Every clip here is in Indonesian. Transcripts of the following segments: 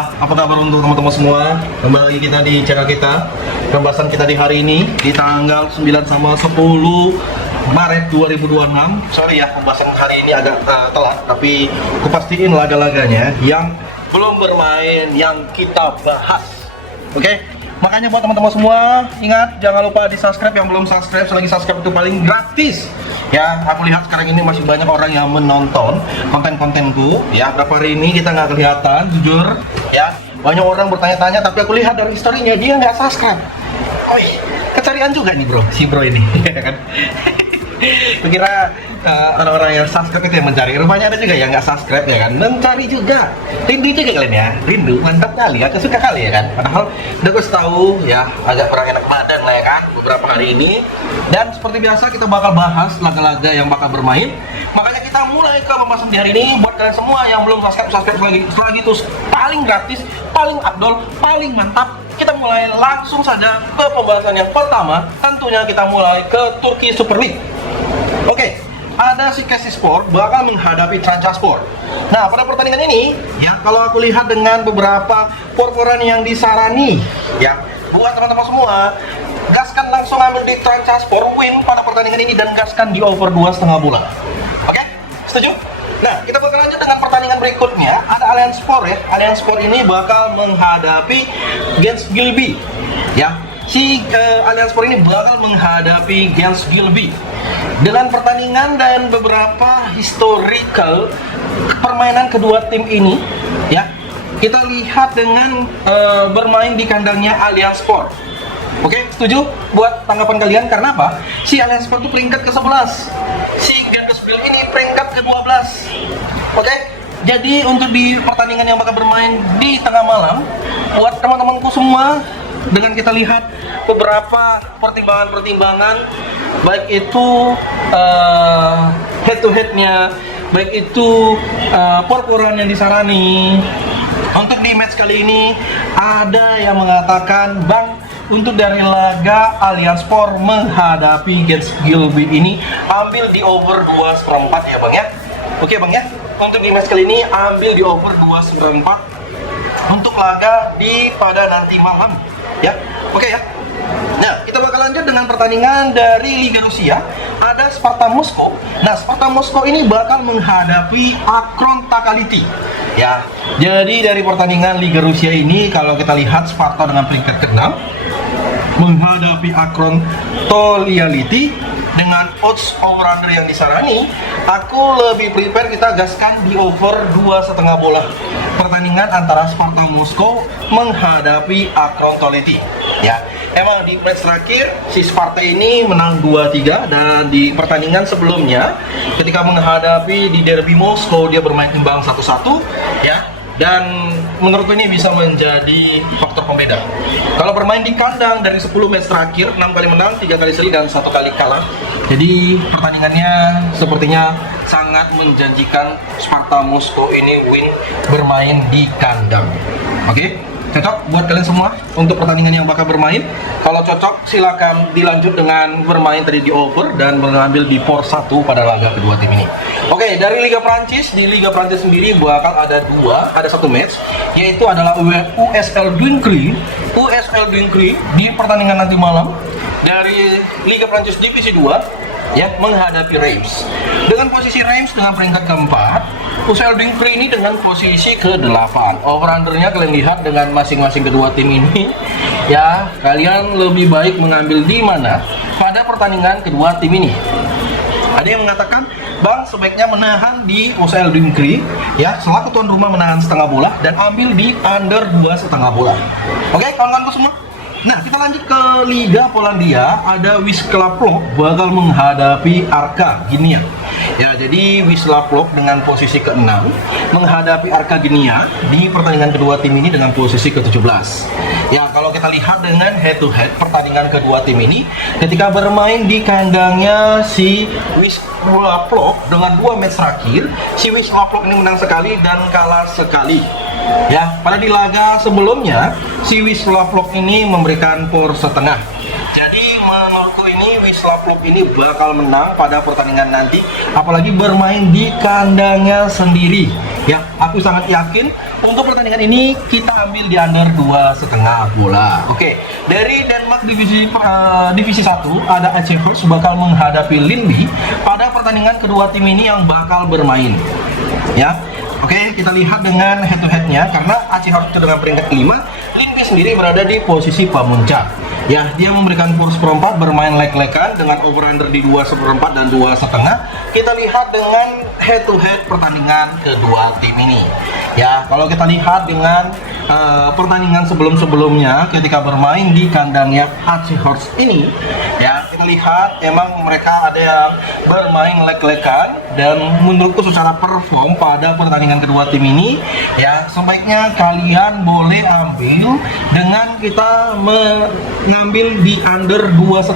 Ya, apa kabar untuk teman-teman semua? Kembali lagi kita di channel kita. Pembahasan kita di hari ini di tanggal 9 sama 10 Maret 2026. Sorry ya, pembahasan hari ini agak telat, tapi kupastiin laga-laganya yang belum bermain yang kita bahas. Oke? Makanya buat teman-teman semua, ingat jangan lupa di subscribe yang belum subscribe. Selagi subscribe itu paling gratis. Ya, aku lihat sekarang ini masih banyak orang yang menonton konten-kontenku. Ya, berapa hari ini kita nggak kelihatan, jujur. Ya, banyak orang bertanya-tanya, tapi aku lihat dari historinya dia nggak subscribe. Oi, kecarian juga nih bro, si bro ini. Kan? Kira orang-orang yang subscribe itu yang mencari. Rupanya ada juga yang nggak subscribe ya kan, mencari juga. Rindu juga kalian ya, rindu, mantap kali ya, suka kali ya kan. Padahal udah gue tahu ya, agak kurang enak badan lah ya kan beberapa hari ini. Dan seperti biasa kita bakal bahas laga-laga yang bakal bermain. Makanya kita mulai ke pembahasan di hari ini. Buat kalian semua yang belum subscribe selagi itu paling gratis, paling abdol, paling mantap. Kita mulai langsung saja ke pembahasan yang pertama. Tentunya kita mulai ke Turki Super League. Oke, ada si Kayserispor bakal menghadapi Trancaspor. Nah, pada pertandingan ini, ya kalau aku lihat dengan beberapa por-poran yang disarani, ya buat teman-teman semua, gaskan langsung ambil di Trancaspor win pada pertandingan ini dan gaskan di over 2,5 bola. Oke, setuju? Nah, kita bakal lanjut dengan pertandingan berikutnya. Ada Allianspor ya. Allianspor ini bakal menghadapi Gens Gilby. Ya, si Allianspor ini bakal menghadapi Gens Gilby. Dengan pertandingan dan beberapa historical permainan kedua tim ini, ya, kita lihat dengan bermain di kandangnya Allianspor. Oke, setuju? Buat tanggapan kalian, karena apa? Si Allianspor itu peringkat ke-11, si Gens Gilby ini peringkat ke-12. Oke, jadi untuk di pertandingan yang bakal bermain di tengah malam, buat teman-temanku semua, dengan kita lihat beberapa pertimbangan-pertimbangan, baik itu head to headnya, baik itu por-poran yang disarani. Untuk di match kali ini ada yang mengatakan, Bang, untuk dari laga Allianspor menghadapi Gens Gilby ini ambil di over 2/4 ya Bang ya. Oke Bang ya, untuk di match kali ini ambil di over 2/4 untuk laga di pada nanti malam ya. Oke ya. Nah, kita bakal lanjut dengan pertandingan dari Liga Rusia. Ada Sparta Moskow. Nah, Sparta Moskow ini bakal menghadapi Akron Takality. Ya, jadi dari pertandingan Liga Rusia ini, kalau kita lihat Sparta dengan peringkat ke-6 menghadapi Akron Takality dengan odds over-under yang disarani, aku lebih prepare kita gaskan di over 2,5 bola. Pertandingan antara Sparta Moskow menghadapi Akron Takality. Ya, emang di match terakhir si Sparta ini menang 2-3, dan di pertandingan sebelumnya ketika menghadapi di Derby Moskow dia bermain imbang 1-1 ya. Dan menurutku ini bisa menjadi faktor pembeda. Kalau bermain di kandang dari 10 match terakhir, 6 kali menang, 3 kali seri, dan 1 kali kalah. Jadi pertandingannya sepertinya sangat menjanjikan Sparta Moskow ini win bermain di kandang. Oke? Cocok buat kalian semua untuk pertandingan yang bakal bermain. Kalau cocok silakan dilanjut dengan bermain tadi di over dan mengambil di por 1 pada laga kedua tim ini. Oke, dari Liga Prancis, di Liga Prancis sendiri bakal ada satu match, yaitu adalah USL Dunkerque di pertandingan nanti malam dari Liga Prancis Divisi 2 ya, menghadapi Reims. Dengan posisi Reims dengan peringkat keempat, USL Dunkerque ini dengan posisi ke-8. Over-undernya kalian lihat dengan masing-masing kedua tim ini. Ya, kalian lebih baik mengambil di mana pada pertandingan kedua tim ini. Ada yang mengatakan, Bang, sebaiknya menahan di USL Dunkerque ya, selaku tuan rumah menahan setengah bola dan ambil di under 2,5 bola. Oke, kawan-kawanku semua. Nah, kita lanjut ke Liga Polandia. Ada Wisła Płock bakal menghadapi Arka Gdynia. Ya, jadi Wisła Płock dengan posisi ke-6 menghadapi Arka Gdynia di pertandingan kedua tim ini dengan posisi ke-17. Ya, kalau kita lihat dengan head to head pertandingan kedua tim ini, ketika bermain di kandangnya si Wisła Płock dengan 2 match terakhir, si Wisła Płock ini menang sekali dan kalah sekali. Ya, pada di laga sebelumnya si Wisła Płock ini memberikan por setengah. Jadi menurutku ini Wisła Płock ini bakal menang pada pertandingan nanti, apalagi bermain di kandangnya sendiri. Ya, aku sangat yakin untuk pertandingan ini kita ambil di under 2,5 bola. Oke, dari Denmark divisi 1 ada AC Horse bakal menghadapi Linby pada pertandingan kedua tim ini yang bakal bermain. Ya. Oke, kita lihat dengan head to headnya karena AC Horse dengan peringkat kelima, Linby sendiri berada di posisi pemuncak. Ya, dia memberikan kurs seperempat bermain leg-legan dengan over-under di 2,4 dan 2,5. Kita lihat dengan head to head pertandingan kedua tim ini. Ya, kalau kita lihat dengan pertandingan sebelum-sebelumnya ketika bermain di kandangnya AC Horse ini, ya kita lihat emang mereka ada yang bermain leg-legan dan menurutku secara perform pada pertandingan kedua tim ini, ya sebaiknya kalian boleh ambil dengan kita mengambil di under 2,5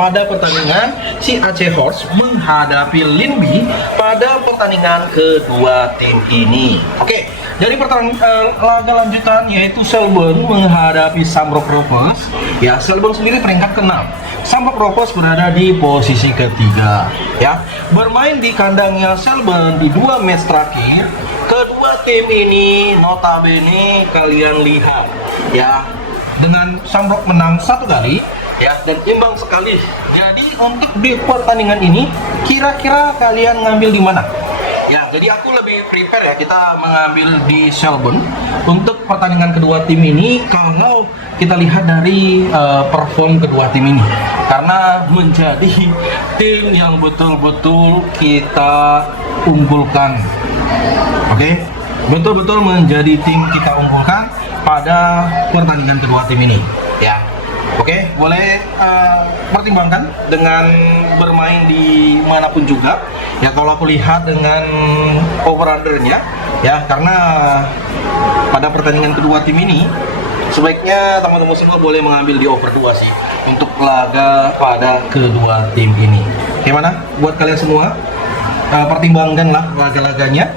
pada pertandingan si AC Horse menghadapi Linby pada pertandingan kedua tim ini. Oke, dari pertandingan laga lanjutan yaitu Shelbourne menghadapi Shamrock Rovers. Ya, Shelbourne sendiri peringkat ke-6. Shamrock Rovers berada di posisi ketiga. Ya, bermain di kandangnya Shelbourne di 2 match terakhir. Kedua tim ini notabene kalian lihat, ya, dengan Shamrock menang 1 kali, ya, dan imbang sekali. Jadi untuk di pertandingan ini kira-kira kalian ngambil di mana? Ya, jadi aku lebih prepare ya kita mengambil di Shelbourne untuk pertandingan kedua tim ini kalau kita lihat dari perform kedua tim ini karena menjadi tim yang betul-betul kita unggulkan. Oke, betul-betul menjadi tim kita unggulkan pada pertandingan kedua tim ini. Ya. Oke, boleh pertimbangkan dengan bermain di manapun juga. Ya, kalau aku lihat dengan over-undernya, ya karena pada pertandingan kedua tim ini sebaiknya teman-teman semua boleh mengambil di over 2 sih untuk laga pada kedua tim ini. Gimana buat kalian semua? Pertimbangkanlah laga-laganya.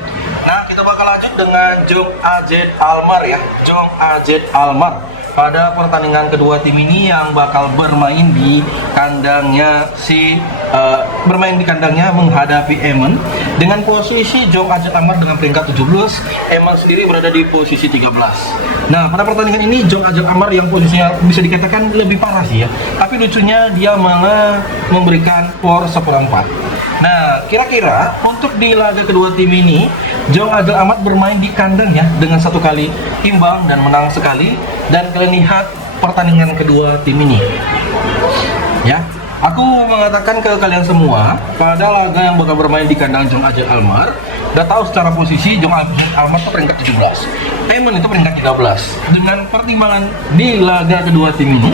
Nah, kita bakal lanjut dengan Jong AZ Alkmaar ya. Jong AZ Alkmaar pada pertandingan kedua tim ini yang bakal bermain di kandangnya menghadapi Emmen dengan posisi Jong AZ Alkmaar dengan peringkat 17, Emmen sendiri berada di posisi 13. Nah, pada pertandingan ini Jong AZ Alkmaar yang posisinya bisa dikatakan lebih parah sih ya, tapi lucunya dia malah memberikan skor 1/4. Nah, kira-kira untuk di laga kedua tim ini Jong AZ Alkmaar bermain di kandang ya dengan 1 kali imbang dan menang sekali. Dan kalian lihat pertandingan kedua tim ini. Ya, aku mengatakan ke kalian semua pada laga yang bakal bermain di kandang Jong AZ Alkmaar, udah tahu secara posisi Jong AZ Alkmaar itu peringkat 17, Emmen itu peringkat 13. Dengan pertimbangan di laga kedua tim ini,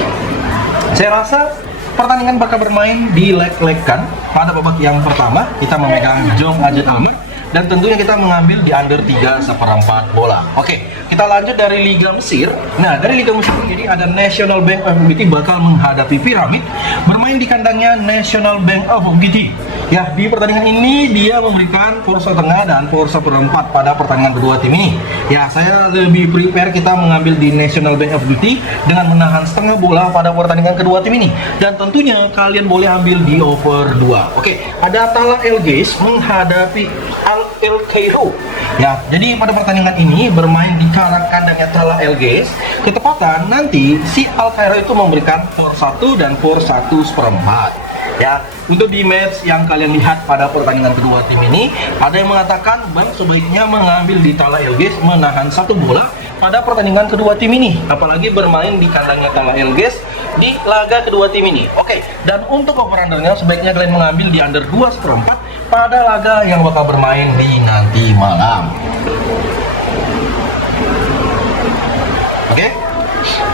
saya rasa pertandingan bakal bermain di leg-legan. Pada babak yang pertama kita memegang Jong AZ Alkmaar dan tentunya kita mengambil di under 3,4 bola. Oke, kita lanjut dari Liga Mesir. Nah, dari Liga Mesir jadi ada National Bank of Beijing bakal menghadapi Pyramid bermain di kandangnya National Bank of Beijing. Ya, di pertandingan ini dia memberikan force tengah dan force perempat pada pertandingan kedua tim ini. Ya, saya lebih prepare kita mengambil di National Bank of Beijing dengan menahan setengah bola pada pertandingan kedua tim ini. Dan tentunya kalian boleh ambil di over 2. Oke, ada Tala El Ghais menghadapi Al Cairo. Ya, jadi pada pertandingan ini bermain di kandangnya Tala El Ghais. Ketepatan nanti si Al Cairo itu memberikan for 1 dan for 1/4. Ya, untuk di match yang kalian lihat pada pertandingan kedua tim ini, ada yang mengatakan Bang sebaiknya mengambil di Tala El Ghais menahan 1 bola pada pertandingan kedua tim ini, apalagi bermain di kandangnya Tala El Ghais di laga kedua tim ini. Oke, dan untuk over-undernya sebaiknya kalian mengambil di under 2/4 pada laga yang bakal bermain di nanti malam. Oke.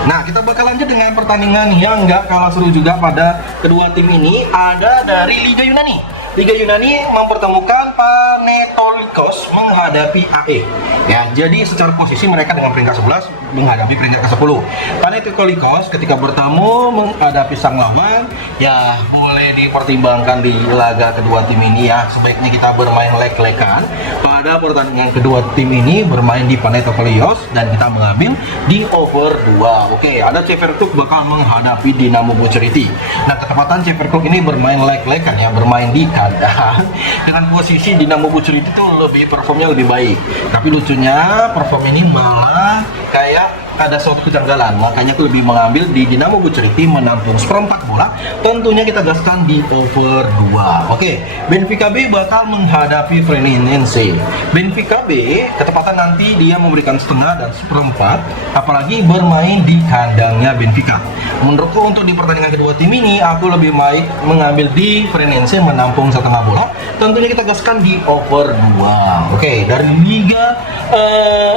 Nah, kita bakal lanjut dengan pertandingan yang nggak kalah seru juga pada kedua tim ini. Ada dari Liga Yunani. Liga Yunani mempertemukan Panathinaikos menghadapi AE. Ya, jadi secara posisi mereka dengan peringkat 11 menghadapi peringkat ke-10. Panathinaikos ketika bertemu menghadapi sang lawan, ya boleh dipertimbangkan di laga kedua tim ini ya. Sebaiknya kita bermain leg-legan pada pertandingan kedua tim ini bermain di Panathinaikos dan kita mengambil di over 2. Oke, ada Cefertuk bakal menghadapi Dinamo Bucharesti. Nah, ketepatan Cefertuk ini bermain leg-legan ya, bermain di kandang dengan posisi Dinamo Bucuriti itu lebih performnya lebih baik. Tapi lucunya perform ini malah kayak ada suatu kejanggalan, makanya aku lebih mengambil di Dinamo Bucuriti menampung seperempat bola. Tentunya kita gaskan di over 2. Oke, Benfica B bakal menghadapi Fluminense. Benfica B ketepatan nanti dia memberikan setengah dan seperempat, apalagi bermain di kandangnya Benfica. Menurutku untuk di pertandingan kedua tim ini aku lebih baik mengambil di Fluminense menampung setengah bola. Tentunya kita gaskan di over 2. Oke, dari Liga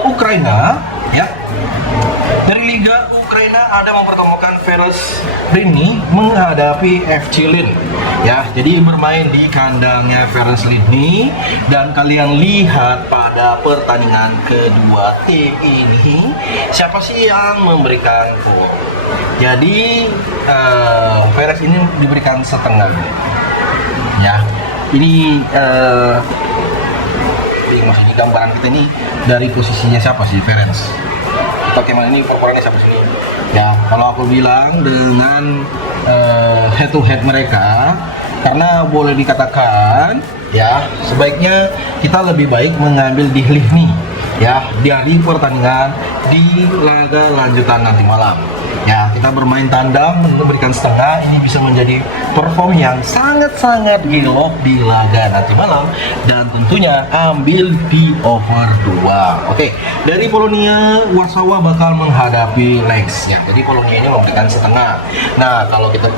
Ukraina ya. Dari Liga Ukraina ada mempertemukan Veres Rini menghadapi FC Lyn. Ya, jadi bermain di kandangnya Veres Rini, dan kalian lihat pada pertandingan kedua tim ini siapa sih yang memberikan gol. Jadi Veres ini diberikan setengah. Ya, ini maksudnya gambaran kita ini dari posisinya siapa sih Veres? Bagaimana ini performanya siapa sini? Ya, kalau aku bilang dengan head to head mereka, karena boleh dikatakan ya sebaiknya kita lebih baik mengambil di Lini ya dari pertandingan di laga lanjutan nanti malam. Ya, kita bermain tandang memberikan setengah, ini bisa menjadi perform yang sangat-sangat gilok di laga nanti malam, dan tentunya ambil di over 2. Oke, dari Polonia Warsawa bakal menghadapi Lens ya. Jadi Polonia ini memberikan setengah. Nah, kalau kita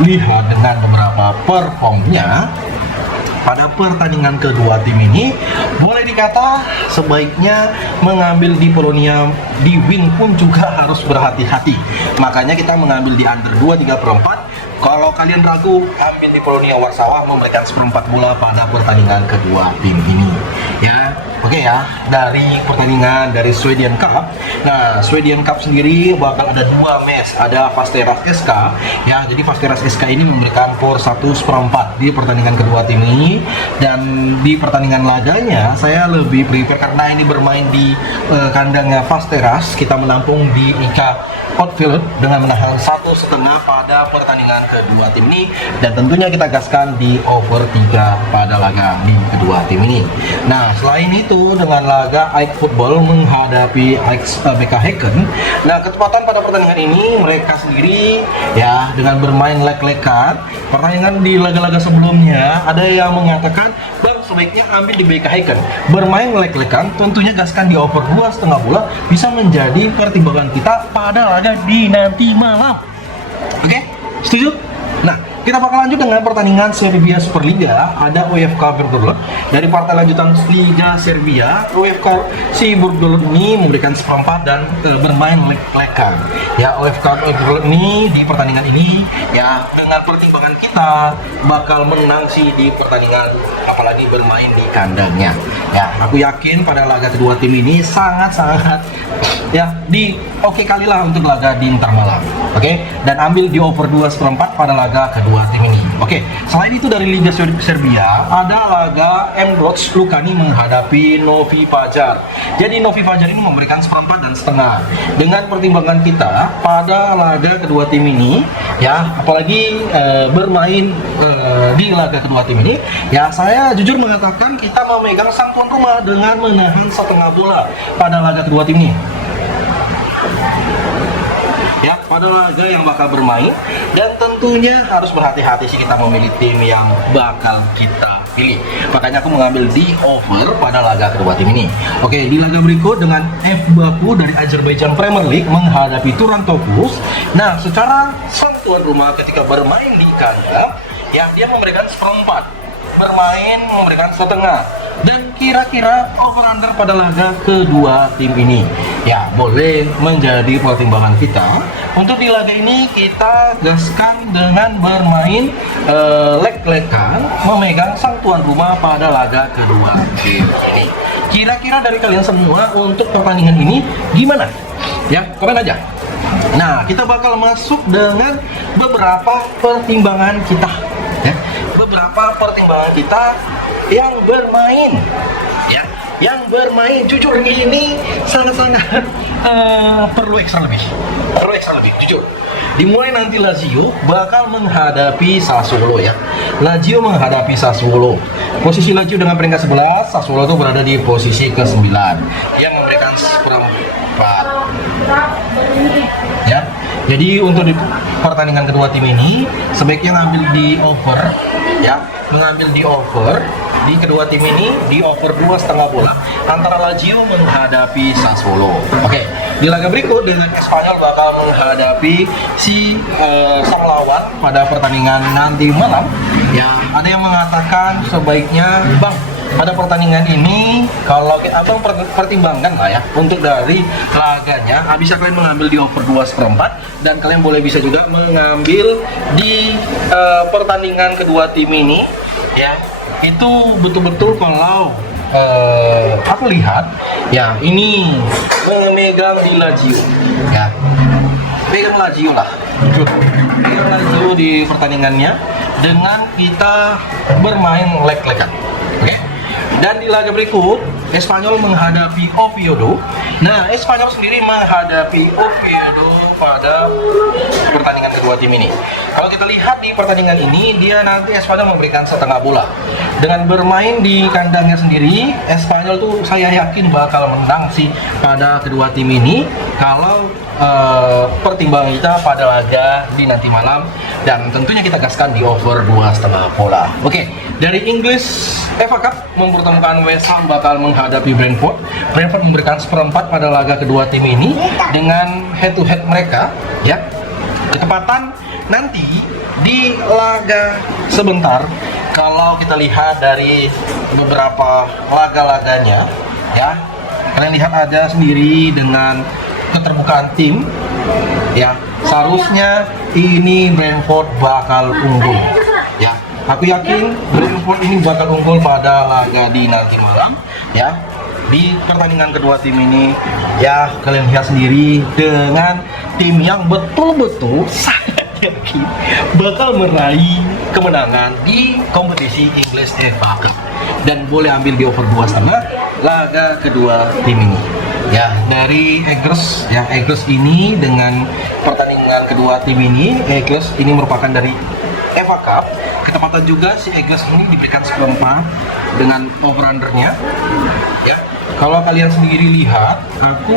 lihat dengan beberapa performnya pada pertandingan kedua tim ini, boleh dikata sebaiknya mengambil di Polonia di win pun juga harus berhati-hati. Makanya kita mengambil di under 2/3/4. Kalau kalian ragu, ambil di Polonia Warsawa memberikan seperempat bola pada pertandingan kedua tim ini. Ya, oke ya. Dari pertandingan dari Sweden Cup. Nah, Sweden Cup sendiri bakal ada 2 match. Ada Västerås SK. Ya, jadi Västerås SK ini memberikan skor 1/4 di pertandingan kedua tim ini. Dan di pertandingan laganya saya lebih prefer karena ini bermain di kandangnya Västerås. Kita menampung di IK Outfield dengan menahan 1,5 pada pertandingan kedua tim ini, dan tentunya kita gaskan di over 3 pada laga di kedua tim ini. Nah, selain itu dengan laga AEK Football menghadapi BK Häcken. Nah, ketepatan pada pertandingan ini mereka sendiri ya dengan bermain leg-legan. Pertandingan di laga-laga sebelumnya ada yang mengatakan, "Bang, sebaiknya ambil di BK Häcken." Bermain leg-legan, tentunya gaskan di over 2,5 bola bisa menjadi pertimbangan kita pada laga di nanti malam. Oke, setuju? Nah, kita bakal lanjut dengan pertandingan Serbia Superliga. Ada UFK Burgdorf dari partai lanjutan Liga Serbia. UFK si Burgdorf ini memberikan seperempat dan bermain leg-legan. Ya, UFK Burgdorf ini di pertandingan ini ya dengan pertimbangan kita bakal menang sih di pertandingan, apalagi bermain di kandangnya. Ya, aku yakin pada laga kedua tim ini sangat-sangat ya di oke kali lah untuk laga di ntar malam. Oke, dan ambil di over 2/4 pada laga kedua tim ini. Oke, selain itu dari Liga Serbia ada laga Emroch Lukani menghadapi Novi Fajar. Jadi Novi Fajar ini memberikan seperempat dan setengah. Dengan pertimbangan kita pada laga kedua tim ini ya, apalagi bermain di laga kedua tim ini ya, saya jujur mengatakan kita memegang sang tuan rumah dengan menahan setengah bola pada laga kedua tim ini. Ya, pada laga yang bakal bermain, dan tentunya harus berhati-hati sih kita memilih tim yang bakal kita pilih. Makanya aku mengambil di over pada laga kedua tim ini. Oke, di laga berikut dengan F Baku dari Azerbaijan Premier League menghadapi Turan Topuz. Nah, secara sang tuan rumah ketika bermain di kandang yang dia memberikan seperempat, bermain memberikan setengah, dan kira-kira over under pada laga kedua tim ini ya boleh menjadi pertimbangan kita. Untuk di laga ini kita gaskan dengan bermain leg-legan memegang sang tuan rumah pada laga kedua tim ini. Kira-kira dari kalian semua untuk pertandingan ini gimana? Ya, komen aja. Nah, kita bakal masuk dengan beberapa pertimbangan kita ya. Beberapa pertimbangan kita yang bermain ya yang bermain jujur ini sangat-sangat perlu ekstra lebih jujur. Dimulai nanti Lazio bakal menghadapi Sassuolo ya. Lazio menghadapi Sassuolo. Posisi Lazio dengan peringkat 11, Sassuolo itu berada di posisi ke-9 yang memberikan seperempat. Ya. Jadi untuk di pertandingan kedua tim ini sebaiknya ngambil di over ya, mengambil di over di kedua tim ini di over 2,5 bola antara Lazio menghadapi Sassuolo. Oke, di laga berikut dengan Espanyol bakal menghadapi si sang lawan pada pertandingan nanti malam. Ya, ada yang mengatakan sebaiknya Bang pada pertandingan ini kalau abang pertimbangkan lah ya untuk dari laganya, bisa kalian mengambil di over 2,4 dan kalian boleh bisa juga mengambil di pertandingan kedua tim ini ya. Itu betul-betul kalau aku lihat ya ini memegang di Lazio ya, pegang Lazio lah, pegang Lazio di pertandingannya dengan kita bermain leg-legan. Oke. Dan di laga berikut Espanyol menghadapi Oviedo. Nah, Espanyol sendiri menghadapi Oviedo pada pertandingan kedua tim ini. Kalau kita lihat di pertandingan ini, dia nanti Espanyol memberikan setengah bola. Dengan bermain di kandangnya sendiri, Espanyol tuh saya yakin bakal menang sih pada kedua tim ini. Kalau pertimbangan kita pada laga di nanti malam, dan tentunya kita gaskan di over 2,5 bola. Oke, dari Inggris FA Cup mempertemukan West Ham bakal menghadapi Brentford. Brentford memberikan seperempat pada laga kedua tim ini dengan head to head mereka ya. Ketepatan nanti di laga sebentar, kalau kita lihat dari beberapa laga-laganya ya, kalian lihat aja sendiri dengan keterbukaan tim ya, seharusnya ini Brentford bakal unggul ya. Aku yakin Brentford ini bakal unggul pada laga di nanti malam ya. Di pertandingan kedua tim ini ya, kalian lihat sendiri dengan tim yang betul-betul sangat yakin bakal meraih kemenangan di kompetisi English FA Cup, dan boleh ambil di over 2,5 laga kedua tim ini ya. Dari Eagles ya, Eagles ini dengan pertandingan kedua tim ini, Eagles ini merupakan dari FA Cup. Ketepatan juga si Eagles ini diberikan seperempat dengan over-undernya ya. Kalau kalian sendiri lihat, aku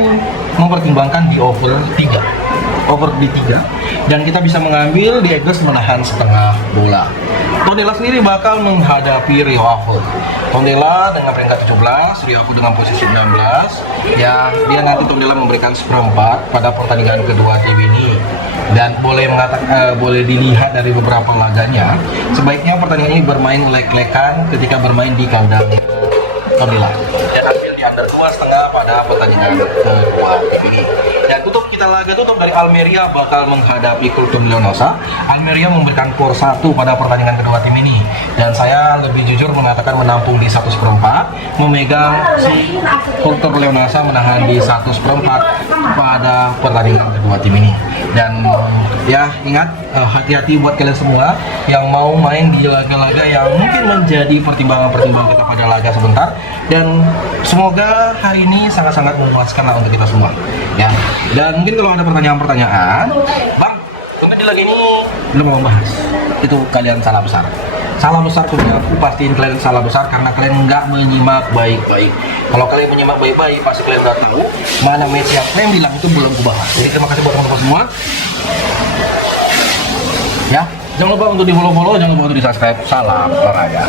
mempertimbangkan di over 3, over di 3, dan kita bisa mengambil di Eagles menahan setengah bola. Tondela sendiri bakal menghadapi Rio Ave. Tondela dengan peringkat 17, Rio Ave dengan posisi 19 ya. Dia nanti Tondela memberikan seperempat pada pertandingan kedua tim ini, dan boleh boleh dilihat dari beberapa laganya, sebaiknya pertandingan ini bermain leg-legan ketika bermain di kandang Tondela, dan ambil di under 2,5 pada pertandingan kedua tim ini. Dan kita laga tutup dari Almeria bakal menghadapi Cultural Leonesa. Almeria memberikan skor 1 pada pertandingan kedua tim ini, dan saya lebih jujur mengatakan menampung di 1/4, memegang si Cultural Leonesa menahan di 1/4 pada pertandingan kedua tim ini. Dan ya ingat, hati-hati buat kalian semua yang mau main di laga-laga yang mungkin menjadi pertimbangan-pertimbangan kita pada laga sebentar, dan semoga hari ini sangat-sangat memuaskan lah untuk kita semua ya. Dan mungkin kalau ada pertanyaan-pertanyaan, Bang, mungkin di laga ini belum membahas, itu kalian salah besar punya aku, pastiin kalian salah besar karena kalian nggak menyimak baik-baik. Kalau kalian menyimak baik-baik, pasti kalian nggak tahu mana match yang kalian bilang itu belum kubahas. Jadi terima kasih buat teman-teman semua ya. Jangan lupa untuk di follow, jangan lupa untuk di subscribe. Salam olahraga.